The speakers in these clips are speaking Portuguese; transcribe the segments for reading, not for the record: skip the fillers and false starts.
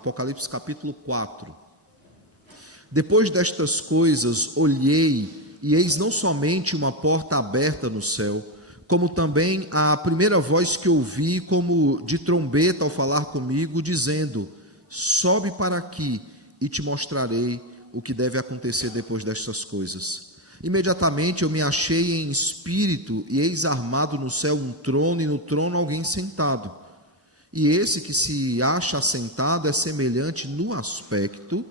Apocalipse capítulo 4. Depois destas coisas olhei, e eis não somente uma porta aberta no céu, como também a primeira voz que ouvi, como de trombeta ao falar comigo, dizendo: sobe para aqui, e te mostrarei o que deve acontecer depois destas coisas. Imediatamente eu me achei em espírito, e eis armado no céu um trono, e no trono alguém sentado. E esse que se acha assentado é semelhante no aspecto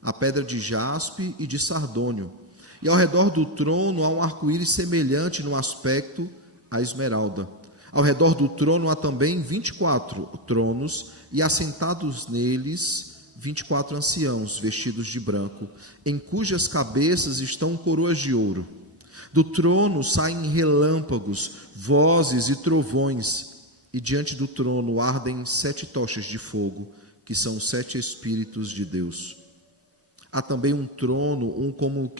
à pedra de jaspe e de sardônio. E ao redor do trono há um arco-íris semelhante no aspecto à esmeralda. Ao redor do trono há também 24 tronos, e assentados neles 24 anciãos vestidos de branco, em cujas cabeças estão coroas de ouro. Do trono saem relâmpagos, vozes e trovões, e diante do trono ardem 7 tochas de fogo, que são 7 Espíritos de Deus. Há também do trono um como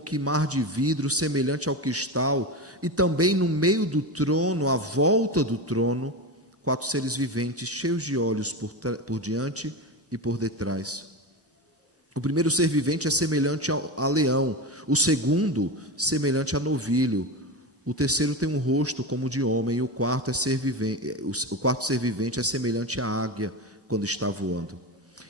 que mar de vidro semelhante ao cristal, e também no meio do trono, à volta do trono, 4 seres viventes cheios de olhos por diante e por detrás. O primeiro ser vivente é semelhante a leão, o segundo semelhante a novilho, o terceiro tem um rosto como de homem, e o quarto ser vivente é semelhante à águia quando está voando.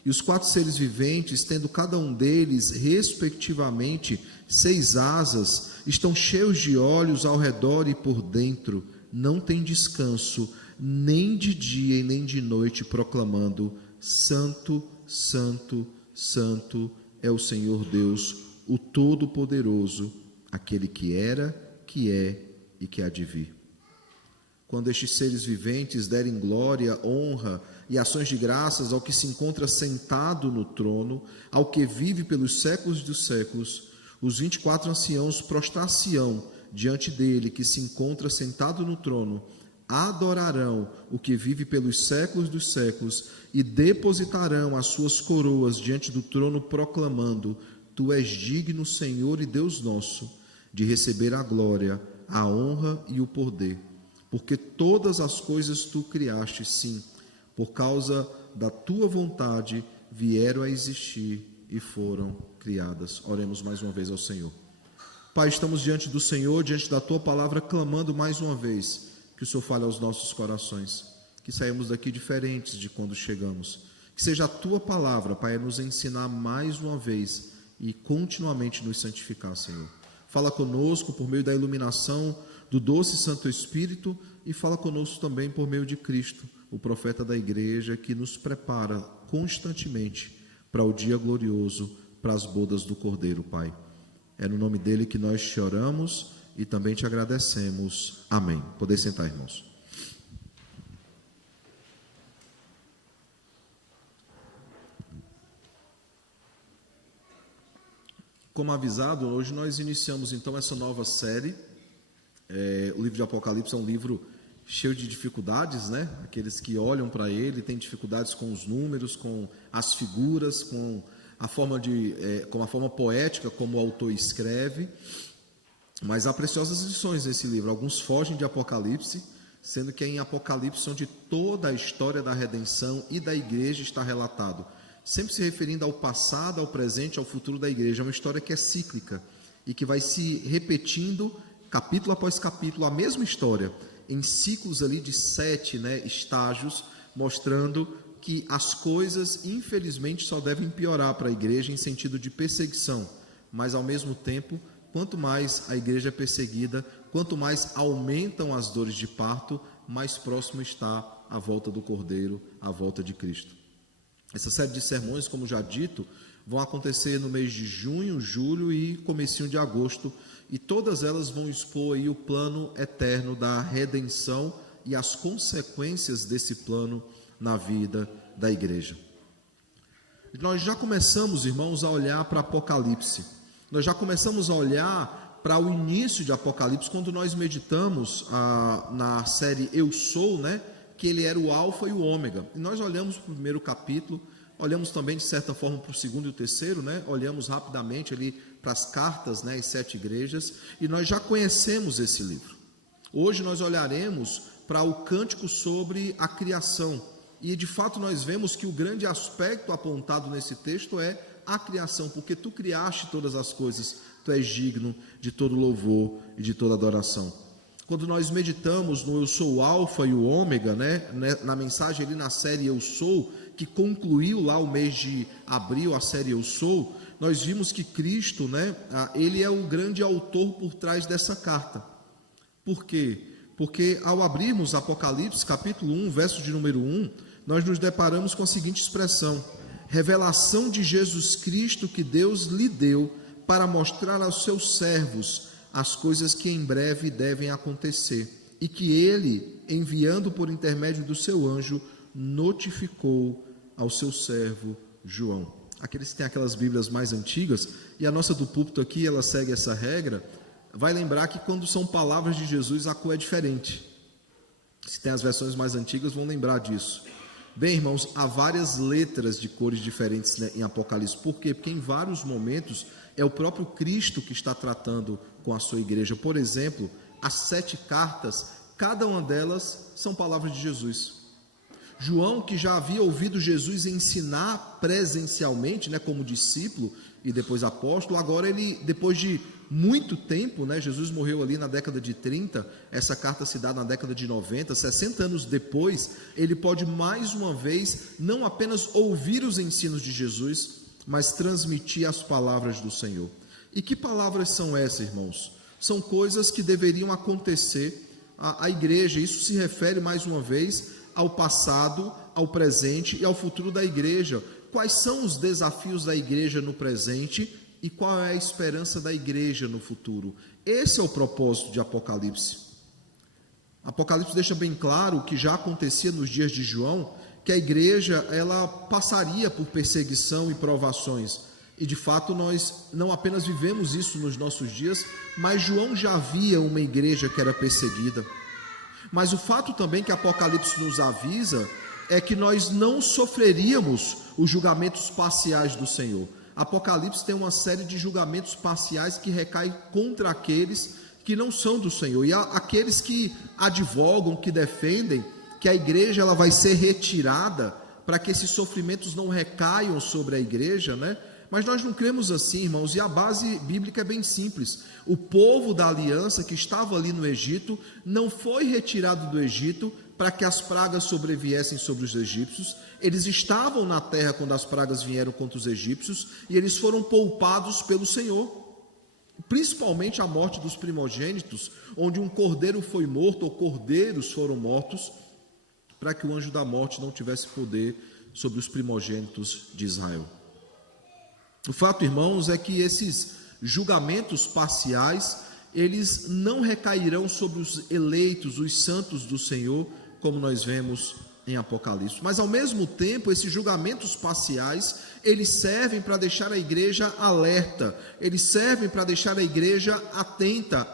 E os 4 seres viventes, tendo cada um deles, respectivamente, 6 asas, estão cheios de olhos ao redor e por dentro, não têm descanso, nem de dia e nem de noite, proclamando: Santo, Santo, Santo é o Senhor Deus, o Todo-Poderoso, aquele que era, que é e que há de vir. Quando estes seres viventes derem glória, honra e ações de graças ao que se encontra sentado no trono, ao que vive pelos séculos dos séculos, os 24 anciãos prostrar-se-ão diante dele, que se encontra sentado no trono, adorarão o que vive pelos séculos dos séculos e depositarão as suas coroas diante do trono, proclamando: Tu és digno, Senhor e Deus nosso, de receber a glória, a honra e o poder, porque todas as coisas tu criaste, sim, por causa da tua vontade vieram a existir e foram criadas. Oremos mais uma vez ao Senhor. Pai, estamos diante do Senhor, diante da tua palavra, clamando mais uma vez que o Senhor fale aos nossos corações, que saímos daqui diferentes de quando chegamos, que seja a tua palavra, Pai, a nos ensinar mais uma vez e continuamente nos santificar, Senhor. Fala conosco por meio da iluminação do doce Santo Espírito, e fala conosco também por meio de Cristo, o profeta da igreja, que nos prepara constantemente para o dia glorioso, para as bodas do Cordeiro, Pai. É no nome dele que nós te oramos e também te agradecemos. Amém. Podem sentar, irmãos. Como avisado, hoje nós iniciamos então essa nova série. O livro de Apocalipse é um livro cheio de dificuldades, né? Aqueles que olham para ele têm dificuldades com os números, com as figuras, com a forma poética como o autor escreve. Mas há preciosas lições nesse livro. Alguns fogem de Apocalipse, sendo que é em Apocalipse onde toda a história da redenção e da igreja está relatado, sempre se referindo ao passado, ao presente, ao futuro da igreja. É uma história que é cíclica e que vai se repetindo capítulo após capítulo, a mesma história, em ciclos ali de 7 estágios, mostrando que as coisas, infelizmente, só devem piorar para a igreja em sentido de perseguição, mas ao mesmo tempo, quanto mais a igreja é perseguida, quanto mais aumentam as dores de parto, mais próximo está a volta do Cordeiro, a volta de Cristo. Essa série de sermões, como já dito, vão acontecer no mês de junho, julho e comecinho de agosto, e todas elas vão expor aí o plano eterno da redenção e as consequências desse plano na vida da igreja. Nós já começamos, irmãos, a olhar para Apocalipse. Nós já começamos a olhar para o início de Apocalipse, quando nós meditamos na série Eu Sou, que ele era o alfa e o ômega. E nós olhamos para o primeiro capítulo, olhamos também de certa forma para o segundo e o terceiro, olhamos rapidamente ali para as cartas, as 7 igrejas, e nós já conhecemos esse livro. Hoje nós olharemos para o cântico sobre a criação, E de fato nós vemos que o grande aspecto apontado nesse texto é a criação, porque tu criaste todas as coisas, tu és digno de todo louvor e de toda adoração. Quando nós meditamos no Eu Sou o Alfa e o Ômega, na mensagem ali na série Eu Sou, que concluiu lá o mês de abril, a série Eu Sou, nós vimos que Cristo, ele é o grande autor por trás dessa carta. Por quê? Porque ao abrirmos Apocalipse, capítulo 1, verso de número 1, nós nos deparamos com a seguinte expressão: revelação de Jesus Cristo que Deus lhe deu para mostrar aos seus servos as coisas que em breve devem acontecer, e que ele, enviando por intermédio do seu anjo, notificou ao seu servo João. Aqueles que têm aquelas Bíblias mais antigas, e a nossa do púlpito aqui, ela segue essa regra, vai lembrar que quando são palavras de Jesus, a cor é diferente. Se tem as versões mais antigas, vão lembrar disso. Bem, irmãos, há várias letras de cores diferentes em Apocalipse. Por quê? Porque em vários momentos é o próprio Cristo que está tratando com a sua igreja. Por exemplo, as 7 cartas, cada uma delas são palavras de Jesus. João, que já havia ouvido Jesus ensinar presencialmente, como discípulo e depois apóstolo, agora ele, depois de muito tempo, Jesus morreu ali na década de 30, essa carta se dá na década de 90, 60 anos depois, ele pode mais uma vez não apenas ouvir os ensinos de Jesus, mas transmitir as palavras do Senhor. E que palavras são essas, irmãos? São coisas que deveriam acontecer à igreja. Isso se refere mais uma vez ao passado, ao presente e ao futuro da igreja. Quais são os desafios da igreja no presente e qual é a esperança da igreja no futuro? Esse é o propósito de Apocalipse. Apocalipse deixa bem claro que já acontecia nos dias de João, que a igreja ela passaria por perseguição e provações. E de fato nós não apenas vivemos isso nos nossos dias, mas João já via uma igreja que era perseguida. Mas o fato também que Apocalipse nos avisa é que nós não sofreríamos os julgamentos parciais do Senhor. Apocalipse tem uma série de julgamentos parciais que recaem contra aqueles que não são do Senhor. E aqueles que advogam, que defendem que a igreja ela vai ser retirada para que esses sofrimentos não recaiam sobre a igreja, Mas nós não cremos assim, irmãos, e a base bíblica é bem simples. O povo da aliança que estava ali no Egito não foi retirado do Egito para que as pragas sobreviessem sobre os egípcios. Eles estavam na terra quando as pragas vieram contra os egípcios e eles foram poupados pelo Senhor. Principalmente a morte dos primogênitos, onde um cordeiro foi morto ou cordeiros foram mortos, para que o anjo da morte não tivesse poder sobre os primogênitos de Israel. O fato, irmãos, é que esses julgamentos parciais, eles não recairão sobre os eleitos, os santos do Senhor, como nós vemos em Apocalipse. Mas, ao mesmo tempo, esses julgamentos parciais, eles servem para deixar a igreja alerta, eles servem para deixar a igreja atenta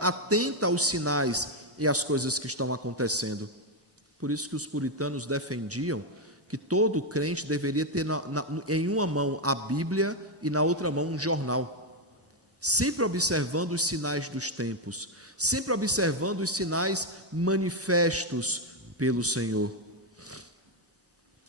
aos sinais e às coisas que estão acontecendo. Por isso que os puritanos defendiam que todo crente deveria ter em uma mão a Bíblia e na outra mão um jornal, sempre observando os sinais dos tempos, sempre observando os sinais manifestos pelo Senhor.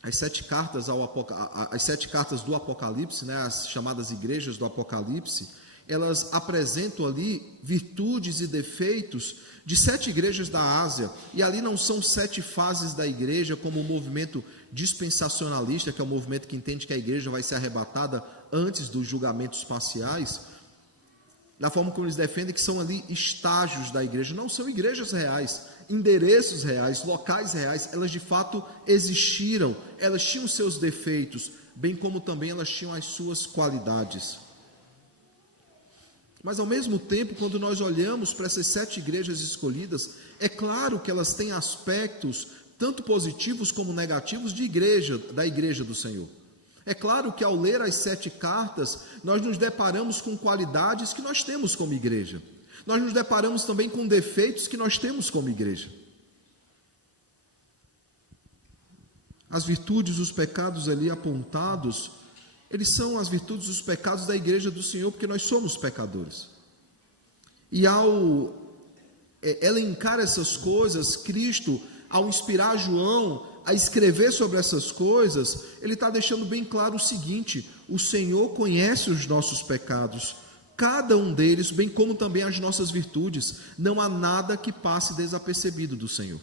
As 7 cartas do Apocalipse, as chamadas igrejas do Apocalipse, elas apresentam ali virtudes e defeitos de 7 igrejas da Ásia, e ali não são 7 fases da igreja, como o movimento dispensacionalista, que é o movimento que entende que a igreja vai ser arrebatada antes dos julgamentos parciais, da forma como eles defendem que são ali estágios da igreja. Não são igrejas reais, endereços reais, locais reais. Elas de fato existiram, elas tinham seus defeitos, bem como também elas tinham as suas qualidades. Mas ao mesmo tempo, quando nós olhamos para essas 7 igrejas escolhidas, é claro que elas têm aspectos tanto positivos como negativos da igreja do Senhor. É claro que ao ler as 7 cartas, nós nos deparamos com qualidades que nós temos como igreja. Nós nos deparamos também com defeitos que nós temos como igreja. As virtudes, os pecados ali apontados, eles são as virtudes e os pecados da igreja do Senhor, porque nós somos pecadores. E ao elencar essas coisas, Cristo, ao inspirar João a escrever sobre essas coisas, ele está deixando bem claro o seguinte: o Senhor conhece os nossos pecados, cada um deles, bem como também as nossas virtudes. Não há nada que passe desapercebido do Senhor.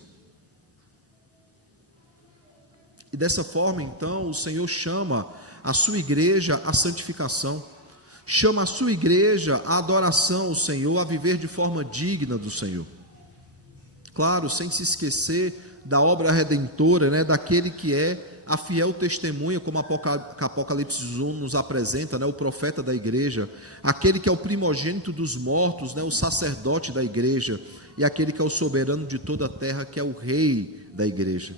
E dessa forma, então, o Senhor chama a sua igreja à santificação, chama a sua igreja à adoração ao Senhor, a viver de forma digna do Senhor. Claro, sem se esquecer da obra redentora, né, daquele que é a fiel testemunha, como Apocalipse 1 nos apresenta, né, o profeta da igreja, aquele que é o primogênito dos mortos, né, o sacerdote da igreja, e aquele que é o soberano de toda a terra, que é o rei da igreja.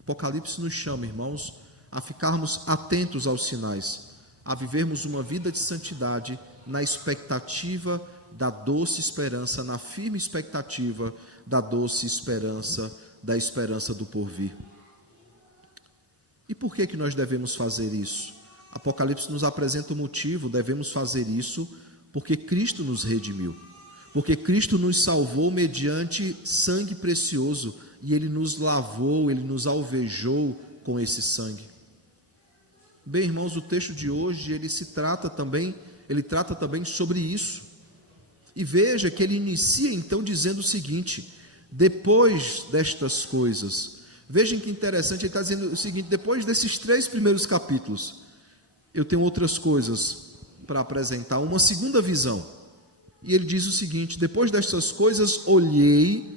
Apocalipse nos chama, irmãos, a ficarmos atentos aos sinais, a vivermos uma vida de santidade na expectativa da doce esperança, na firme expectativa da doce esperança, da esperança do porvir. E por que nós devemos fazer isso? Apocalipse nos apresenta o motivo. Devemos fazer isso porque Cristo nos redimiu, porque Cristo nos salvou mediante sangue precioso, e Ele nos lavou, Ele nos alvejou com esse sangue. Bem, irmãos, o texto de hoje, ele trata também sobre isso. E veja que ele inicia então dizendo o seguinte: depois destas coisas. Vejam que interessante, ele está dizendo o seguinte: depois desses 3 primeiros capítulos, eu tenho outras coisas para apresentar, uma segunda visão. E ele diz o seguinte: depois destas coisas olhei,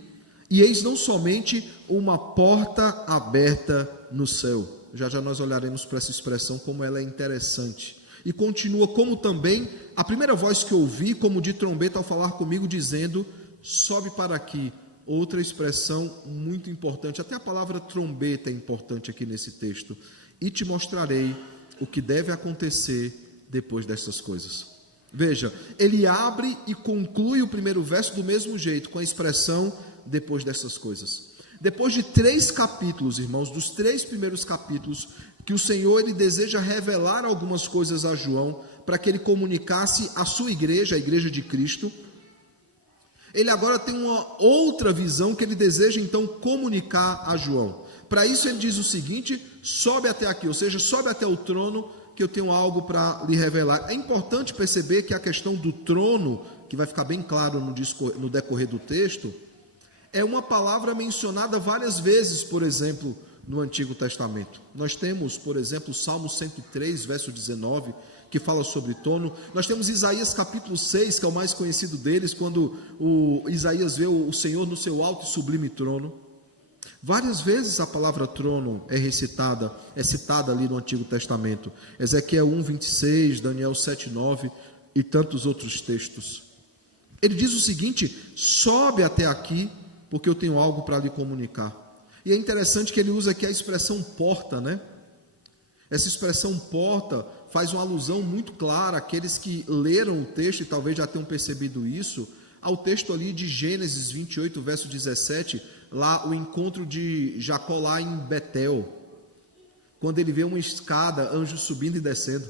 e eis não somente uma porta aberta no céu. Já nós olharemos para essa expressão, como ela é interessante. E continua: como também a primeira voz que ouvi, como de trombeta, ao falar comigo, dizendo: sobe para aqui. Outra expressão muito importante, até a palavra trombeta é importante aqui nesse texto. E te mostrarei o que deve acontecer depois dessas coisas. Veja, ele abre e conclui o primeiro verso do mesmo jeito, com a expressão depois dessas coisas. Depois de 3 capítulos, irmãos, dos 3 primeiros capítulos, que o Senhor ele deseja revelar algumas coisas a João, para que ele comunicasse à sua igreja, a igreja de Cristo, ele agora tem uma outra visão que ele deseja então comunicar a João. Para isso ele diz o seguinte: sobe até aqui, ou seja, sobe até o trono, que eu tenho algo para lhe revelar. É importante perceber que a questão do trono, que vai ficar bem claro no decorrer do texto, é uma palavra mencionada várias vezes, por exemplo, no Antigo Testamento. Nós temos, por exemplo, o Salmo 103, verso 19, que fala sobre trono. Nós temos Isaías capítulo 6, que é o mais conhecido deles, quando Isaías vê o Senhor no seu alto e sublime trono. Várias vezes a palavra trono é citada ali no Antigo Testamento. Ezequiel 1, 26, Daniel 7, 9 e tantos outros textos. Ele diz o seguinte: sobe até aqui, porque eu tenho algo para lhe comunicar. E é interessante que ele usa aqui a expressão porta, né? Essa expressão porta faz uma alusão muito clara, àqueles que leram o texto e talvez já tenham percebido isso, ao texto ali de Gênesis 28, verso 17, lá o encontro de Jacó lá em Betel, quando ele vê uma escada, anjos subindo e descendo,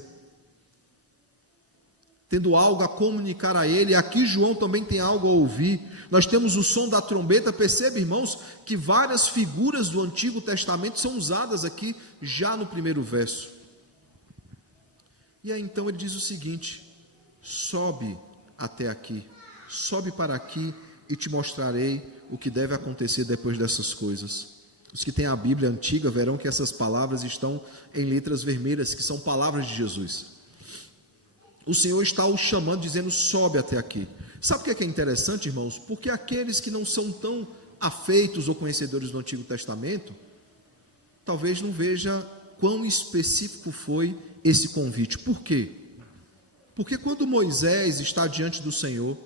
tendo algo a comunicar a ele. Aqui João também tem algo a ouvir. Nós temos o som da trombeta. Percebe, irmãos, que várias figuras do Antigo Testamento são usadas aqui já no primeiro verso. E aí então ele diz o seguinte: sobe até aqui, sobe para aqui e te mostrarei o que deve acontecer depois dessas coisas. Os que têm a Bíblia antiga verão que essas palavras estão em letras vermelhas, que são palavras de Jesus. O Senhor está o chamando, dizendo: sobe até aqui. Sabe o que é interessante, irmãos? Porque aqueles que não são tão afeitos ou conhecedores do Antigo Testamento, talvez não veja quão específico foi esse convite. Por quê? Porque quando Moisés está diante do Senhor,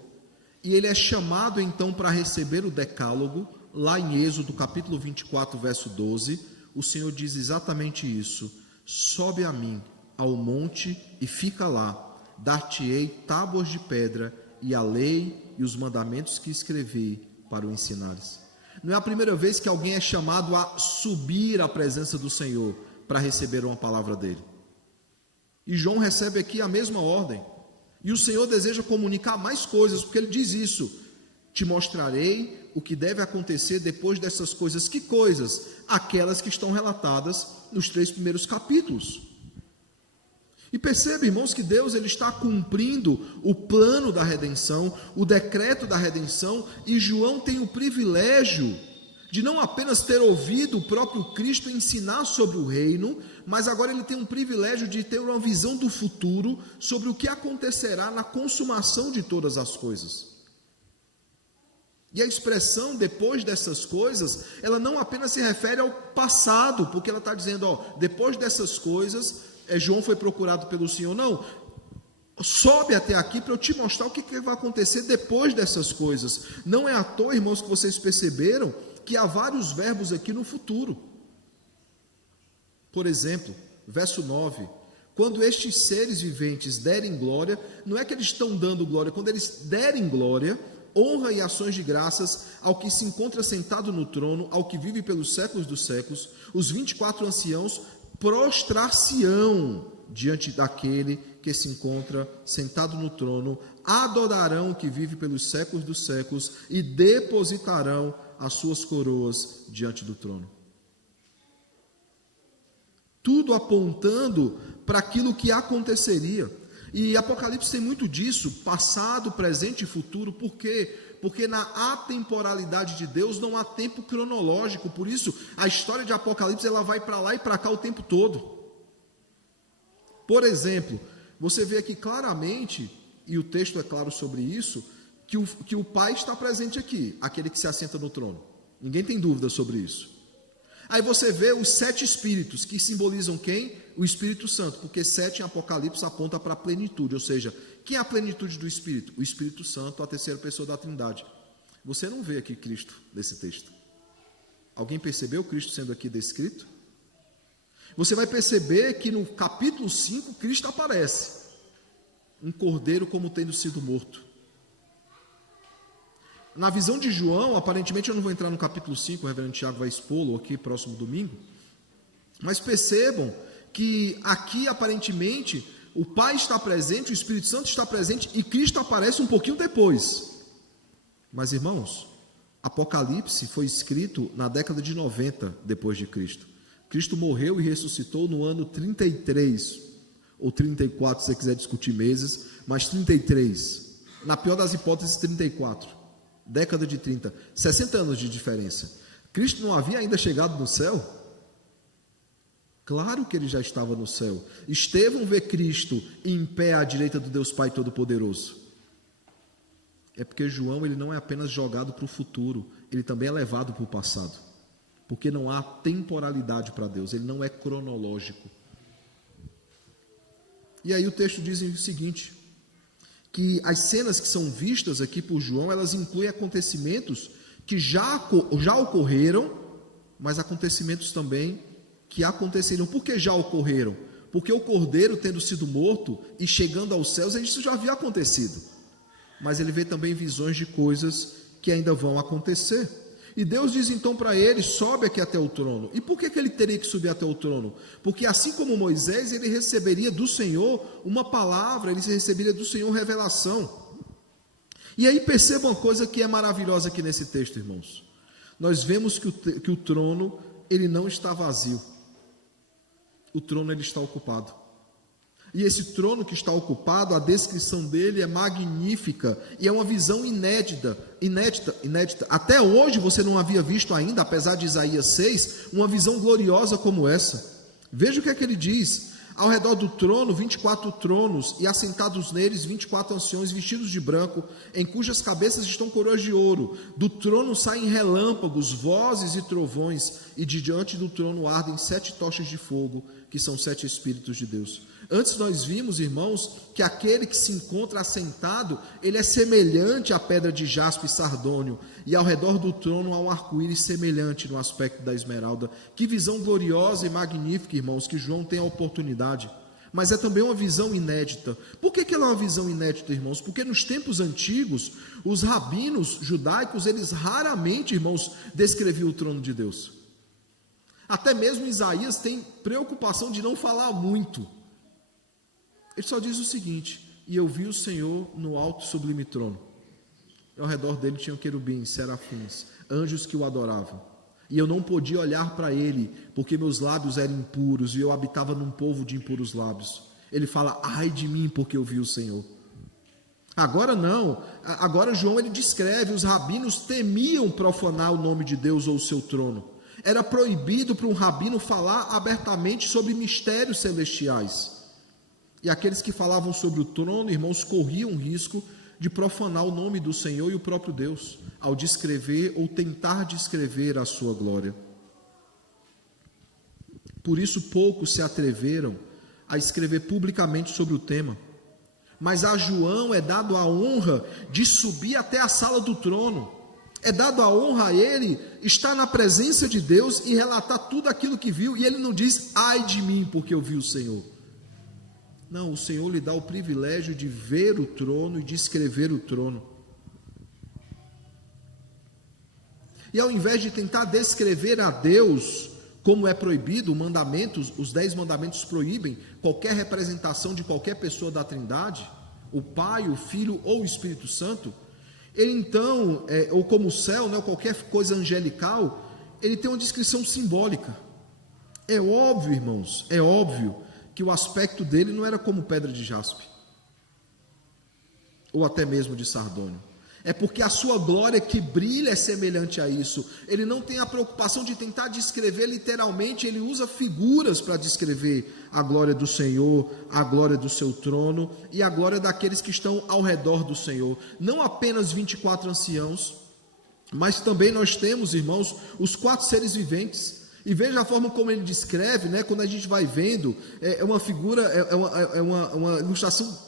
e ele é chamado então para receber o decálogo, lá em Êxodo capítulo 24, verso 12, o Senhor diz exatamente isso: sobe a mim ao monte e fica lá, dar-te-ei tábuas de pedra e a lei e os mandamentos que escrevi para o ensinares. Não é a primeira vez que alguém é chamado a subir à presença do Senhor para receber uma palavra dele. E João recebe aqui a mesma ordem. E o Senhor deseja comunicar mais coisas, porque ele diz isso, Te mostrarei o que deve acontecer depois dessas coisas. Que coisas? Aquelas que estão relatadas nos 3 primeiros capítulos. E perceba, irmãos, que Deus ele está cumprindo o plano da redenção, o decreto da redenção, e João tem o privilégio de não apenas ter ouvido o próprio Cristo ensinar sobre o reino, mas agora ele tem um privilégio de ter uma visão do futuro sobre o que acontecerá na consumação de todas as coisas. E a expressão depois dessas coisas, ela não apenas se refere ao passado, porque ela está dizendo, depois dessas coisas, João foi procurado pelo Senhor. Não, sobe até aqui para eu te mostrar o que vai acontecer depois dessas coisas. Não é à toa, irmãos, que vocês perceberam que há vários verbos aqui no futuro. Por exemplo, verso 9, quando estes seres viventes derem glória, não é que eles estão dando glória, quando eles derem glória, honra e ações de graças ao que se encontra sentado no trono, ao que vive pelos séculos dos séculos, os 24 anciãos prostrar-se-ão diante daquele que se encontra sentado no trono, adorarão o que vive pelos séculos dos séculos e depositarão as suas coroas diante do trono. Tudo apontando para aquilo que aconteceria. E Apocalipse tem muito disso, passado, presente e futuro. Por quê? Porque na atemporalidade de Deus não há tempo cronológico. Por isso, a história de Apocalipse ela vai para lá e para cá o tempo todo. Por exemplo, você vê aqui claramente, e o texto é claro sobre isso, que o Pai está presente aqui, aquele que se assenta no trono. Ninguém tem dúvida sobre isso. Aí você vê os 7 espíritos, que simbolizam quem? O Espírito Santo, porque 7 em Apocalipse aponta para a plenitude, ou seja, quem é a plenitude do Espírito? O Espírito Santo, a terceira pessoa da Trindade. Você não vê aqui Cristo nesse texto. Alguém percebeu Cristo sendo aqui descrito? Você vai perceber que no capítulo 5, Cristo aparece. Um cordeiro como tendo sido morto. Na visão de João, aparentemente eu não vou entrar no capítulo 5, o reverendo Tiago vai expô-lo aqui próximo domingo, mas percebam que aqui aparentemente o Pai está presente, o Espírito Santo está presente e Cristo aparece um pouquinho depois. Mas irmãos, Apocalipse foi escrito na década de 90 depois de Cristo. Cristo morreu e ressuscitou no ano 33, ou 34 se você quiser discutir meses, mas 33, na pior das hipóteses 34. Década de 30, 60 anos de diferença. Cristo não havia ainda chegado no céu? Claro que ele já estava no céu. Estevão vê Cristo em pé à direita do Deus Pai Todo-Poderoso. É porque João ele não é apenas jogado para o futuro, ele também é levado para o passado. Porque não há temporalidade para Deus, ele não é cronológico. E aí o texto diz o seguinte, que as cenas que são vistas aqui por João, elas incluem acontecimentos que já ocorreram, mas acontecimentos também que aconteceriam. Por que já ocorreram? Porque o cordeiro tendo sido morto e chegando aos céus, isso já havia acontecido. Mas ele vê também visões de coisas que ainda vão acontecer. E Deus diz então para ele, sobe aqui até o trono. E por que ele teria que subir até o trono? Porque assim como Moisés, ele receberia do Senhor uma palavra, ele receberia do Senhor revelação. E aí perceba uma coisa que é maravilhosa aqui nesse texto, irmãos. Nós vemos que o trono, ele não está vazio. O trono, ele está ocupado. E esse trono que está ocupado, a descrição dele é magnífica e é uma visão inédita. Até hoje você não havia visto ainda, apesar de Isaías 6, uma visão gloriosa como essa. Veja o que é que ele diz. Ao redor do trono, 24 tronos, e assentados neles 24 anciões vestidos de branco, em cujas cabeças estão coroas de ouro. Do trono saem relâmpagos, vozes e trovões, e de diante do trono ardem 7 tochas de fogo, que são 7 Espíritos de Deus. Antes nós vimos, irmãos, que aquele que se encontra assentado, ele é semelhante à pedra de jaspe e sardônio, e ao redor do trono há um arco-íris semelhante no aspecto da esmeralda. Que visão gloriosa e magnífica, irmãos, que João tem a oportunidade. Mas é também uma visão inédita. Por que ela é uma visão inédita, irmãos? Porque nos tempos antigos, os rabinos judaicos, eles raramente, irmãos, descreviam o trono de Deus. Até mesmo Isaías tem preocupação de não falar muito. Ele só diz o seguinte: e eu vi o Senhor no alto e sublime trono. E ao redor dele tinham querubins, serafins, anjos que o adoravam. E eu não podia olhar para ele, porque meus lábios eram impuros e eu habitava num povo de impuros lábios. Ele fala: ai de mim, porque eu vi o Senhor. Agora não, agora João ele descreve: os rabinos temiam profanar o nome de Deus ou o seu trono. Era proibido para um rabino falar abertamente sobre mistérios celestiais. E aqueles que falavam sobre o trono, irmãos, corriam o risco de profanar o nome do Senhor e o próprio Deus, ao descrever ou tentar descrever a sua glória. Por isso poucos se atreveram a escrever publicamente sobre o tema. Mas a João é dado a honra de subir até a sala do trono. É dado a honra a ele estar na presença de Deus e relatar tudo aquilo que viu. E ele não diz: ai de mim, porque eu vi o Senhor. Não, o Senhor lhe dá o privilégio de ver o trono e de escrever o trono. E ao invés de tentar descrever a Deus, como é proibido, os 10 mandamentos proíbem qualquer representação de qualquer pessoa da Trindade, o Pai, o Filho ou o Espírito Santo, ele então, ou como o céu, ou qualquer coisa angelical, ele tem uma descrição simbólica. É óbvio, irmãos, é óbvio que o aspecto dele não era como pedra de jaspe, ou até mesmo de sardônio. É porque a sua glória que brilha é semelhante a isso. Ele não tem a preocupação de tentar descrever literalmente, ele usa figuras para descrever a glória do Senhor, a glória do seu trono e a glória daqueles que estão ao redor do Senhor. Não apenas 24 anciãos, mas também nós temos, irmãos, os 4 seres viventes. E veja a forma como ele descreve, quando a gente vai vendo, é uma figura, é uma ilustração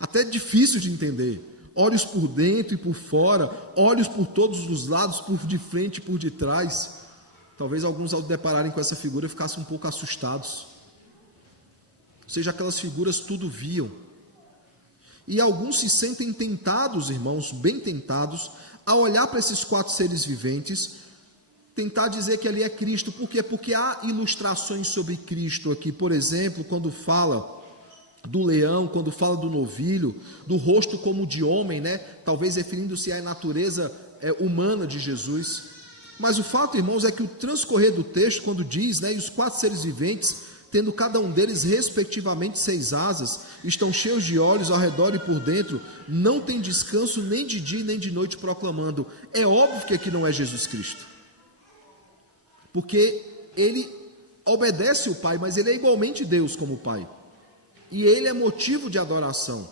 até difícil de entender. Olhos por dentro e por fora, olhos por todos os lados, por de frente e por de trás. Talvez alguns, ao depararem com essa figura, ficassem um pouco assustados. Ou seja, aquelas figuras tudo viam. E alguns se sentem tentados, irmãos, bem tentados, a olhar para esses 4 seres viventes, tentar dizer que ali é Cristo. Por quê? Porque há ilustrações sobre Cristo aqui. Por exemplo, quando fala do leão, quando fala do novilho, do rosto como de homem, talvez referindo-se à natureza humana de Jesus. Mas o fato, irmãos, é que o transcorrer do texto, quando diz, e os 4 seres viventes, tendo cada um deles respectivamente 6 asas, estão cheios de olhos ao redor e por dentro, não tem descanso nem de dia nem de noite, proclamando. É óbvio que aqui não é Jesus Cristo, porque ele obedece o Pai, mas ele é igualmente Deus como Pai. E ele é motivo de adoração.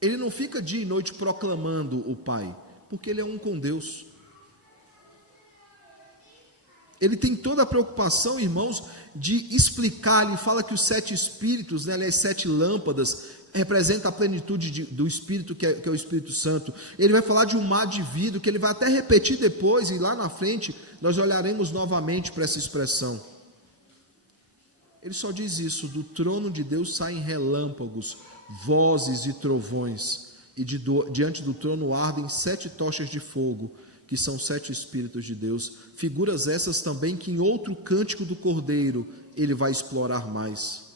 Ele não fica dia e noite proclamando o Pai, porque ele é um com Deus. Ele tem toda a preocupação, irmãos, de explicar. Ele fala que os 7 espíritos, as 7 lâmpadas, representa a plenitude do Espírito, que é o Espírito Santo. Ele vai falar de um mar de vidro, que ele vai até repetir depois, e lá na frente nós olharemos novamente para essa expressão. Ele só diz isso: do trono de Deus saem relâmpagos, vozes e trovões, e diante do trono ardem 7 tochas de fogo, que são 7 Espíritos de Deus. Figuras essas também que em outro cântico do Cordeiro ele vai explorar mais.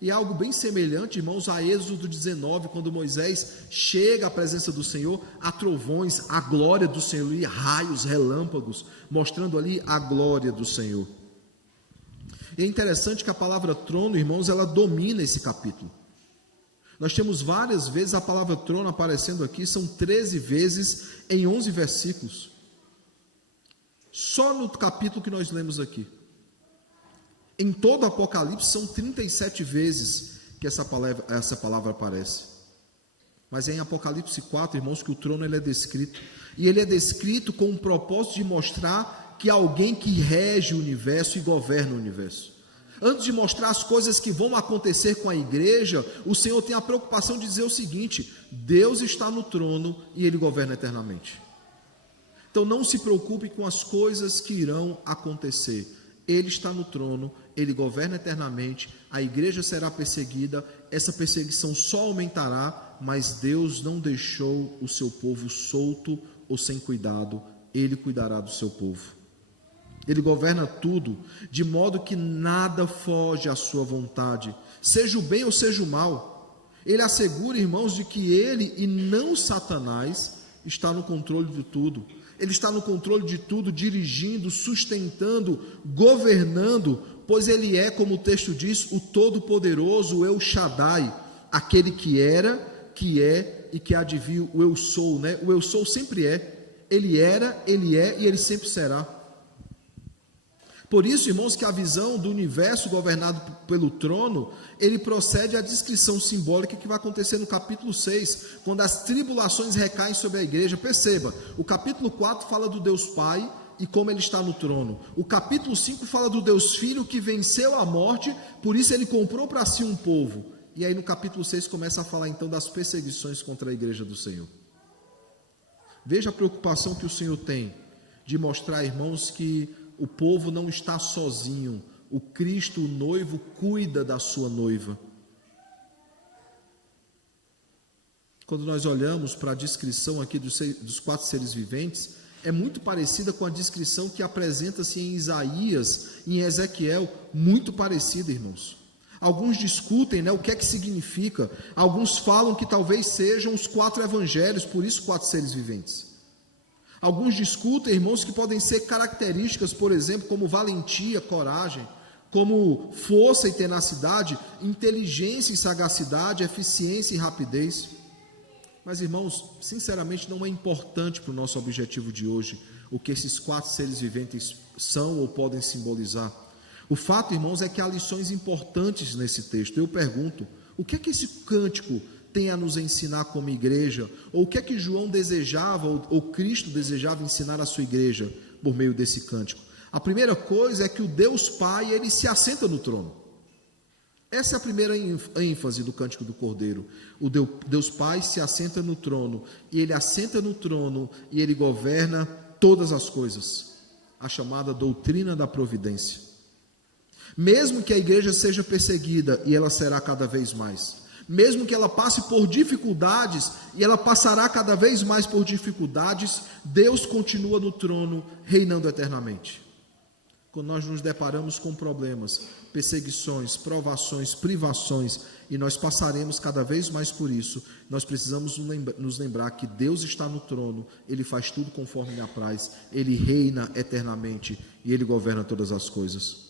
E é algo bem semelhante, irmãos, a Êxodo 19, quando Moisés chega à presença do Senhor, há trovões, a glória do Senhor, e raios, relâmpagos, mostrando ali a glória do Senhor. E é interessante que a palavra trono, irmãos, ela domina esse capítulo. Nós temos várias vezes a palavra trono aparecendo aqui, são 13 vezes em 11 versículos. Só no capítulo que nós lemos aqui. Em todo o Apocalipse são 37 vezes que essa palavra aparece. Mas é em Apocalipse 4, irmãos, que o trono ele é descrito. E ele é descrito com o propósito de mostrar que alguém que rege o universo e governa o universo. Antes de mostrar as coisas que vão acontecer com a igreja, o Senhor tem a preocupação de dizer o seguinte: Deus está no trono e Ele governa eternamente. Então não se preocupe com as coisas que irão acontecer. Ele está no trono, Ele governa eternamente, a igreja será perseguida, essa perseguição só aumentará, mas Deus não deixou o seu povo solto ou sem cuidado, Ele cuidará do seu povo. Ele governa tudo, de modo que nada foge à sua vontade, seja o bem ou seja o mal. Ele assegura, irmãos, de que ele e não Satanás está no controle de tudo. Ele está no controle de tudo, dirigindo, sustentando, governando, pois Ele é, como o texto diz, o Todo-Poderoso, o El Shaddai, aquele que era, que é e que há de vir, o Eu Sou, né? O Eu Sou sempre é, Ele era, Ele é e Ele sempre será. Por isso, irmãos, que a visão do universo governado pelo trono, ele procede à descrição simbólica que vai acontecer no capítulo 6, quando as tribulações recaem sobre a igreja. Perceba, o capítulo 4 fala do Deus Pai e como ele está no trono. O capítulo 5 fala do Deus Filho que venceu a morte, por isso ele comprou para si um povo. E aí no capítulo 6 começa a falar então das perseguições contra a igreja do Senhor. Veja a preocupação que o Senhor tem de mostrar, irmãos, que o povo não está sozinho. O Cristo, o noivo, cuida da sua noiva. Quando nós olhamos para a descrição aqui dos 4 seres viventes, é muito parecida com a descrição que apresenta-se em Isaías e em Ezequiel, muito parecida, irmãos. Alguns discutem, né, o que é que significa. Alguns falam que talvez sejam os 4 evangelhos, por isso 4 seres viventes. Alguns discutem, irmãos, que podem ser características, por exemplo, como valentia, coragem, como força e tenacidade, inteligência e sagacidade, eficiência e rapidez. Mas, irmãos, sinceramente não é importante para o nosso objetivo de hoje o que esses 4 seres viventes são ou podem simbolizar. O fato, irmãos, é que há lições importantes nesse texto. Eu pergunto, o que é que esse cântico tem a nos ensinar como igreja? Ou o que é que João desejava, ou Cristo desejava ensinar à sua igreja por meio desse cântico? A primeira coisa é que o Deus Pai, ele se assenta no trono. Essa é a primeira ênfase do Cântico do Cordeiro. O Deus Pai se assenta no trono, e ele assenta no trono, e ele governa todas as coisas. A chamada doutrina da providência. Mesmo que a igreja seja perseguida, e ela será cada vez mais, mesmo que ela passe por dificuldades, e ela passará cada vez mais por dificuldades, Deus continua no trono, reinando eternamente. Quando nós nos deparamos com problemas, perseguições, provações, privações, e nós passaremos cada vez mais por isso, nós precisamos nos lembrar que Deus está no trono, Ele faz tudo conforme lhe apraz, Ele reina eternamente, e Ele governa todas as coisas.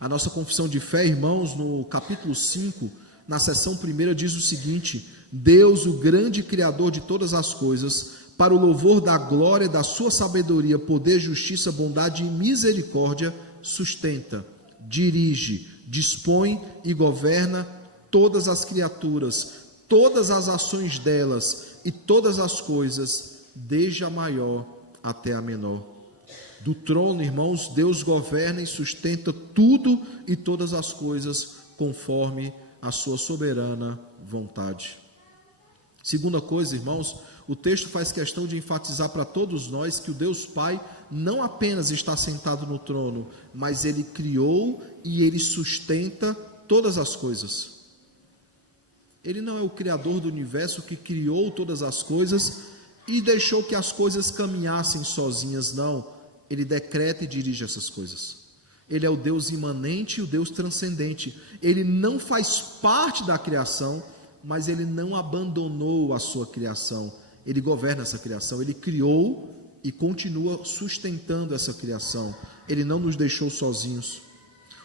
A nossa confissão de fé, irmãos, no capítulo 5, na seção 1, diz o seguinte: Deus, o grande Criador de todas as coisas, para o louvor da glória, da sua sabedoria, poder, justiça, bondade e misericórdia, sustenta, dirige, dispõe e governa todas as criaturas, todas as ações delas e todas as coisas, desde a maior até a menor. Do trono, irmãos, Deus governa e sustenta tudo e todas as coisas conforme a sua soberana vontade. Segunda coisa, irmãos, o texto faz questão de enfatizar para todos nós que o Deus Pai não apenas está sentado no trono, mas Ele criou e Ele sustenta todas as coisas. Ele não é o Criador do universo que criou todas as coisas e deixou que as coisas caminhassem sozinhas, não. Ele decreta e dirige essas coisas. Ele é o Deus imanente e o Deus transcendente. Ele não faz parte da criação, mas Ele não abandonou a sua criação. Ele governa essa criação. Ele criou e continua sustentando essa criação. Ele não nos deixou sozinhos.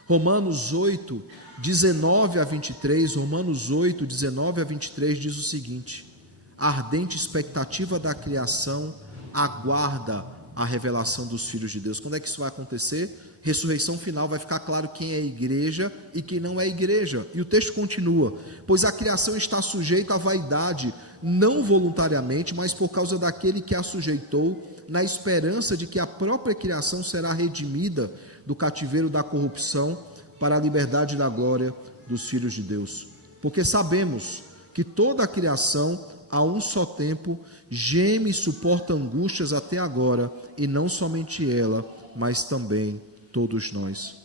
Romanos 8, 19 a 23, Romanos 8, 19 a 23 diz o seguinte: a ardente expectativa da criação aguarda a revelação dos filhos de Deus. Quando é que isso vai acontecer? Ressurreição final, vai ficar claro quem é igreja e quem não é igreja. E o texto continua: pois a criação está sujeita à vaidade, não voluntariamente, mas por causa daquele que a sujeitou, na esperança de que a própria criação será redimida do cativeiro da corrupção para a liberdade da glória dos filhos de Deus. Porque sabemos que toda a criação, a um só tempo, geme e suporta angústias até agora, e não somente ela, mas também todos nós.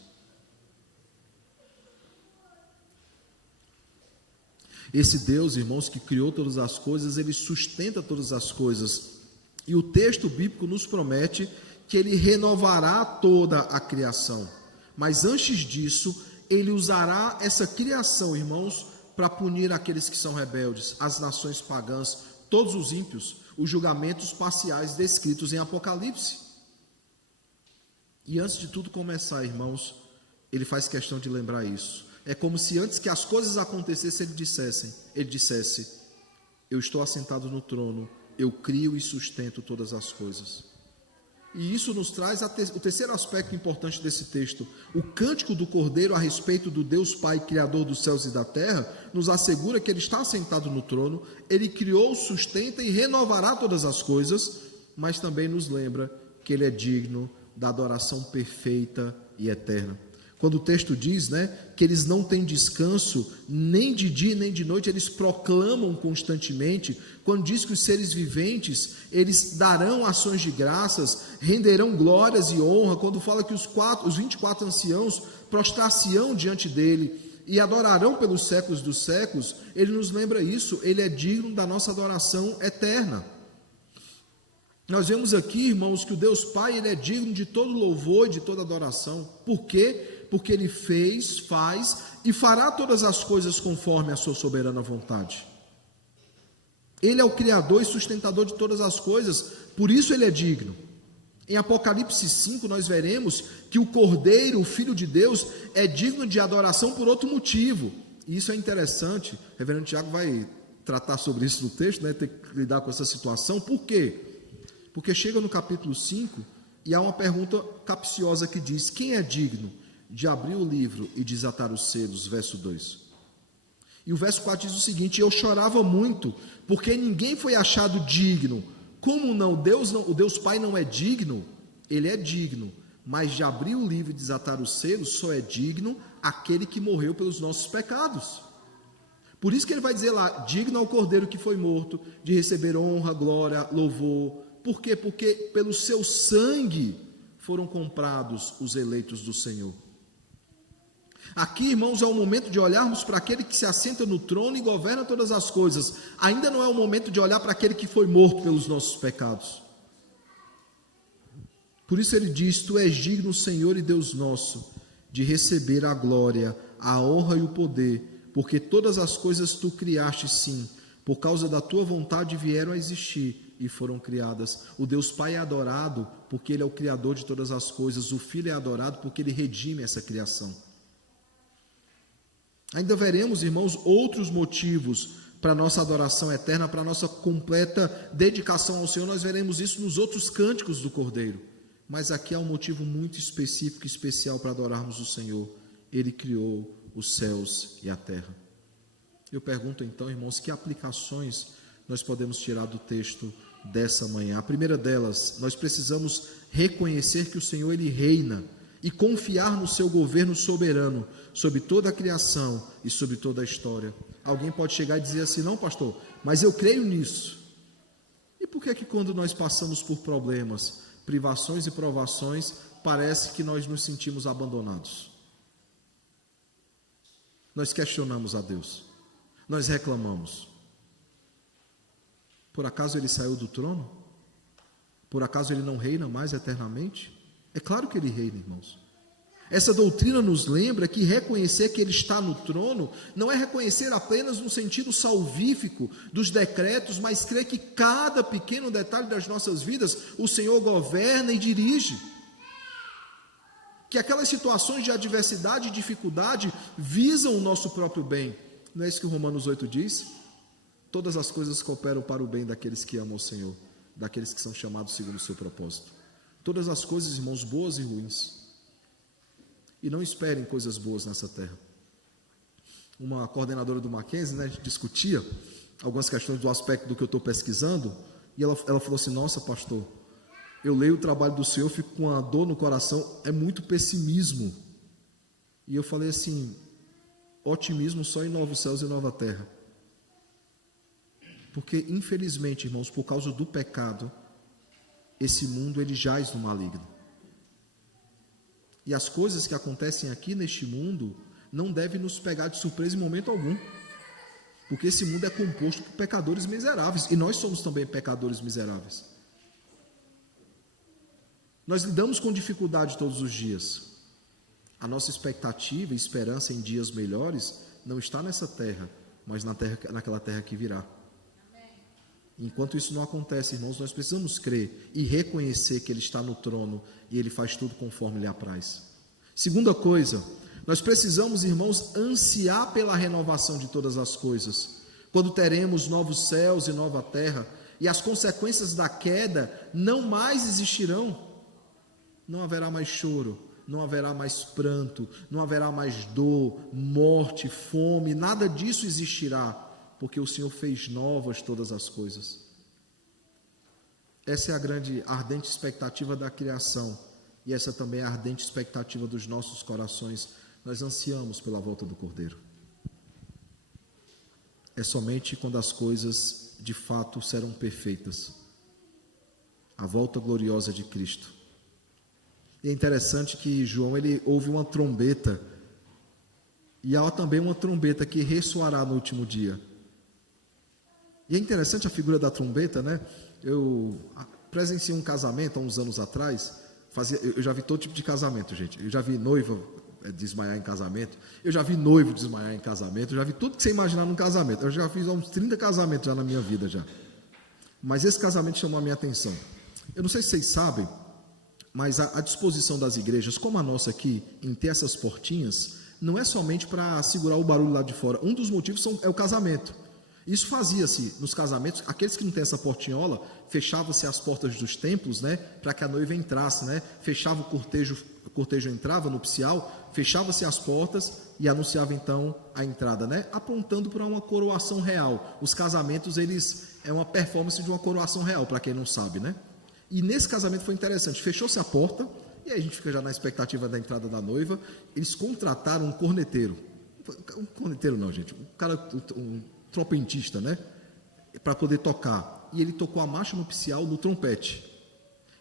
Esse Deus, irmãos, que criou todas as coisas, Ele sustenta todas as coisas. E o texto bíblico nos promete que Ele renovará toda a criação. Mas antes disso, Ele usará essa criação, irmãos, para punir aqueles que são rebeldes, as nações pagãs, todos os ímpios, os julgamentos parciais descritos em Apocalipse. E antes de tudo começar, irmãos, ele faz questão de lembrar isso. É como se antes que as coisas acontecessem, ele dissesse: eu estou assentado no trono, eu crio e sustento todas as coisas. E isso nos traz o terceiro aspecto importante desse texto. O cântico do Cordeiro a respeito do Deus Pai, Criador dos céus e da terra, nos assegura que ele está assentado no trono, ele criou, sustenta e renovará todas as coisas, mas também nos lembra que ele é digno da adoração perfeita e eterna. Quando o texto diz, que eles não têm descanso, nem de dia nem de noite, eles proclamam constantemente. Quando diz que os seres viventes, eles darão ações de graças, renderão glórias e honra. Quando fala que os 24 anciãos prostrar-se-ão diante dele e adorarão pelos séculos dos séculos, ele nos lembra isso, ele é digno da nossa adoração eterna. Nós vemos aqui, irmãos, que o Deus Pai, ele é digno de todo louvor e de toda adoração. Por quê? Porque ele fez, faz e fará todas as coisas conforme a sua soberana vontade. Ele é o Criador e sustentador de todas as coisas, por isso ele é digno. Em Apocalipse 5 nós veremos que o Cordeiro, o Filho de Deus, é digno de adoração por outro motivo. E isso é interessante, o reverendo Tiago vai tratar sobre isso no texto, ter que lidar com essa situação. Por quê? Porque chega no capítulo 5 e há uma pergunta capciosa que diz: quem é digno de abrir o livro e desatar os selos? Verso 2. E o verso 4 diz o seguinte: eu chorava muito, porque ninguém foi achado digno. Como não? O Deus Pai não é digno? Ele é digno, mas de abrir o livro e desatar os selos só é digno aquele que morreu pelos nossos pecados. Por isso que ele vai dizer lá: digno ao Cordeiro que foi morto, de receber honra, glória, louvor. Por quê? Porque pelo seu sangue foram comprados os eleitos do Senhor. Aqui, irmãos, é o momento de olharmos para aquele que se assenta no trono e governa todas as coisas. Ainda não é o momento de olhar para aquele que foi morto pelos nossos pecados. Por isso ele diz: tu és digno, Senhor e Deus nosso, de receber a glória, a honra e o poder, porque todas as coisas tu criaste, sim, por causa da tua vontade vieram a existir e foram criadas. O Deus Pai é adorado porque ele é o Criador de todas as coisas. O Filho é adorado porque ele redime essa criação. Ainda veremos, irmãos, outros motivos para a nossa adoração eterna, para a nossa completa dedicação ao Senhor. Nós veremos isso nos outros cânticos do Cordeiro. Mas aqui há um motivo muito específico e especial para adorarmos o Senhor. Ele criou os céus e a terra. Eu pergunto então, irmãos, que aplicações nós podemos tirar do texto dessa manhã? A primeira delas, nós precisamos reconhecer que o Senhor, ele reina, e confiar no seu governo soberano sobre toda a criação e sobre toda a história. Alguém pode chegar e dizer assim: não, pastor, mas eu creio nisso. E por que quando nós passamos por problemas, privações e provações, parece que nós nos sentimos abandonados? Nós questionamos a Deus, nós reclamamos. Por acaso ele saiu do trono? Por acaso ele não reina mais eternamente? É claro que ele reina, irmãos. Essa doutrina nos lembra que reconhecer que ele está no trono não é reconhecer apenas no sentido salvífico dos decretos, mas crer que cada pequeno detalhe das nossas vidas o Senhor governa e dirige. Que aquelas situações de adversidade e dificuldade visam o nosso próprio bem. Não é isso que o Romanos 8 diz? Todas as coisas cooperam para o bem daqueles que amam o Senhor, daqueles que são chamados segundo o seu propósito. Todas as coisas, irmãos, boas e ruins. E não esperem coisas boas nessa terra. Uma coordenadora do Mackenzie, discutia algumas questões do aspecto do que eu estou pesquisando, e ela falou assim: nossa, pastor, eu leio o trabalho do Senhor, fico com uma dor no coração, é muito pessimismo. E eu falei assim: otimismo só em novos céus e nova terra. Porque, infelizmente, irmãos, por causa do pecado, esse mundo ele jaz no maligno. E as coisas que acontecem aqui neste mundo não devem nos pegar de surpresa em momento algum. Porque esse mundo é composto por pecadores miseráveis. E nós somos também pecadores miseráveis. Nós lidamos com dificuldade todos os dias. A nossa expectativa e esperança em dias melhores não está nessa terra, mas naquela terra que virá. Enquanto isso não acontece, irmãos, nós precisamos crer e reconhecer que Ele está no trono e Ele faz tudo conforme lhe apraz. Segunda coisa, nós precisamos, irmãos, ansiar pela renovação de todas as coisas. Quando teremos novos céus e nova terra, e as consequências da queda não mais existirão. Não haverá mais choro, não haverá mais pranto, não haverá mais dor, morte, fome, nada disso existirá, porque o Senhor fez novas todas as coisas. Essa é a grande, ardente expectativa da criação, e essa também é a ardente expectativa dos nossos corações. Nós ansiamos pela volta do Cordeiro. É somente quando as coisas de fato serão perfeitas, a volta gloriosa de Cristo. E é interessante que João, ele ouve uma trombeta, e há também uma trombeta que ressoará no último dia. E é interessante a figura da trombeta, né? Eu presenciei um casamento há uns anos atrás, eu já vi todo tipo de casamento, gente. Eu já vi noiva desmaiar em casamento, eu já vi noivo desmaiar em casamento, eu já vi tudo que você imaginar num casamento. Eu já fiz uns 30 casamentos já na minha vida já. Mas esse casamento chamou a minha atenção. Eu não sei se vocês sabem, mas a disposição das igrejas, como a nossa aqui, em ter essas portinhas, não é somente para segurar o barulho lá de fora. Um dos motivos é o casamento. Isso fazia-se nos casamentos, aqueles que não têm essa portinhola, fechava-se as portas dos templos, né, para que a noiva entrasse, né, fechava o cortejo entrava nupcial, fechava-se as portas e anunciava então a entrada, né, apontando para uma coroação real. Os casamentos, eles é uma performance de uma coroação real, para quem não sabe, né? E nesse casamento foi interessante, fechou-se a porta, e aí a gente fica já na expectativa da entrada da noiva. Eles contrataram um corneteiro não, gente, um trompetista, né, para poder tocar, e ele tocou a marcha nupcial no trompete.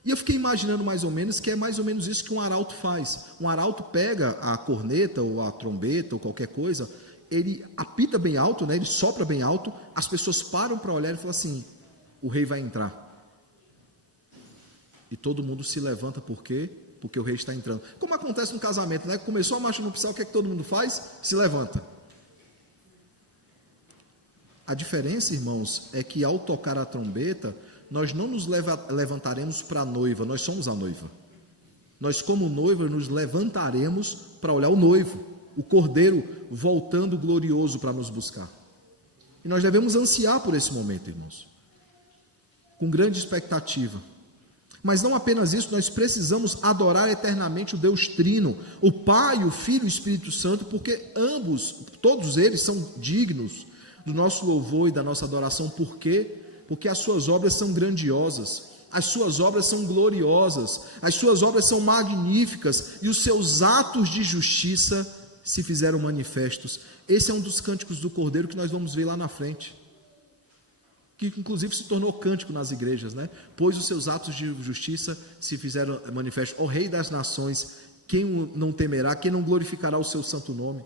E eu fiquei imaginando mais ou menos que é mais ou menos isso que um arauto faz. Um arauto pega a corneta ou a trombeta ou qualquer coisa, ele apita bem alto, né, ele sopra bem alto, as pessoas param para olhar e falam assim: o rei vai entrar. E todo mundo se levanta, por quê? Porque o rei está entrando. Como acontece no casamento, né? Começou a marcha nupcial, o que é que todo mundo faz? Se levanta. A diferença, irmãos, é que ao tocar a trombeta, nós não nos levantaremos para a noiva, nós somos a noiva. Nós, como noiva, nos levantaremos para olhar o noivo, o Cordeiro voltando glorioso para nos buscar. E nós devemos ansiar por esse momento, irmãos, com grande expectativa. Mas não apenas isso, nós precisamos adorar eternamente o Deus Trino, o Pai, o Filho e o Espírito Santo, porque todos eles são dignos do nosso louvor e da nossa adoração. Por quê? Porque as suas obras são grandiosas, as suas obras são gloriosas, as suas obras são magníficas, e os seus atos de justiça se fizeram manifestos. Esse é um dos cânticos do Cordeiro que nós vamos ver lá na frente, que inclusive se tornou cântico nas igrejas, né? Pois os seus atos de justiça se fizeram manifestos. Ó Rei das nações, quem não temerá, quem não glorificará o seu santo nome?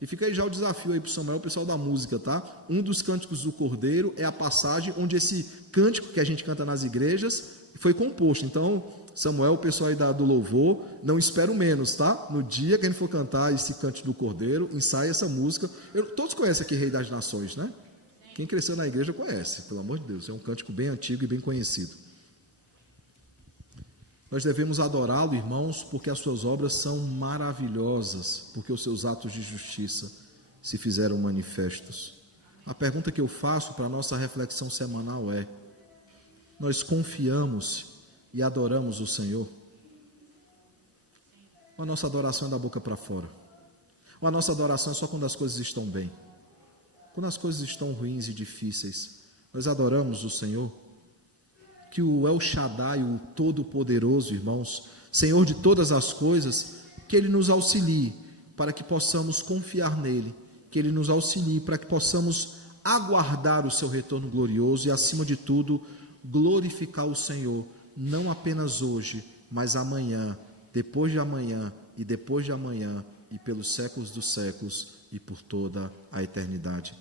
E fica aí já o desafio aí para o Samuel, o pessoal da música, tá? Um dos cânticos do Cordeiro é a passagem onde esse cântico que a gente canta nas igrejas foi composto. Então, Samuel, o pessoal aí do louvor, não espero menos, tá? No dia que a gente for cantar esse cântico do Cordeiro, ensaie essa música. Todos conhecem aqui Rei das Nações, né? Quem cresceu na igreja conhece, pelo amor de Deus. É um cântico bem antigo e bem conhecido. Nós devemos adorá-lo, irmãos, porque as suas obras são maravilhosas, porque os seus atos de justiça se fizeram manifestos. A pergunta que eu faço para a nossa reflexão semanal é: nós confiamos e adoramos o Senhor? Ou a nossa adoração é da boca para fora? Ou a nossa adoração é só quando as coisas estão bem? Quando as coisas estão ruins e difíceis, nós adoramos o Senhor? Que o El Shaddai, o Todo-Poderoso, irmãos, Senhor de todas as coisas, que Ele nos auxilie para que possamos confiar nele, que Ele nos auxilie para que possamos aguardar o seu retorno glorioso e, acima de tudo, glorificar o Senhor, não apenas hoje, mas amanhã, depois de amanhã e depois de amanhã e pelos séculos dos séculos e por toda a eternidade.